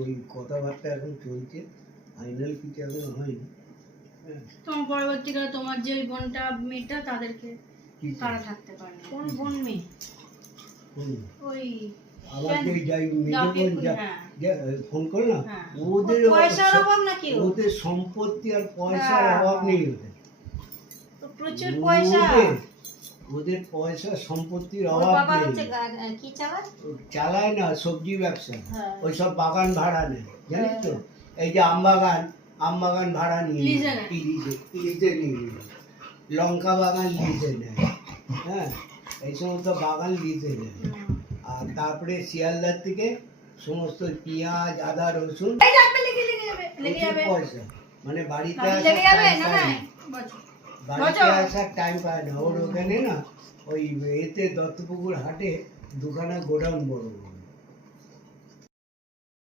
ওই কথাবার্তা এখন চলছে, ফাইনাল কিছু এখন হয়নি। তোমার পরবর্তীকালে তোমার যে ওই বোনটা মেয়েটা তাদেরকে তারা থাকতে পারে। কোন বোন মেয়ে? ওই আমাকে যাই মেজো বোন ফোন করে না, ওদের পয়সার অভাব নাকি? ওদের সম্পত্তি আর পয়সার অভাব নেই, ওদের প্রচুর পয়সা, ওদের পয়সা সম্পত্তির অভাব নেই। কি চালায়? চালায় না, সবজি ব্যবসা, ওই সব বাগান ভাড়া নেয়, জানিস তো? এই যে আমবাগান ভাড়া নিয়ে লিজে নিয়ে, লঙ্কা বাগান লিজে নেয়, হ্যাঁ, এই সমস্ত বাগান লিজে নেয়। আর তারপরে শিয়ালদার থেকে সমস্ত পেঁয়াজ, আদা, রসুন, পয়সা, মানে বাড়িতে আসার টাইম পায় না। ওর ওখানে না ওই এতে দত্তপুকুর হাটে দুখানা গোডাউন বড় বড়,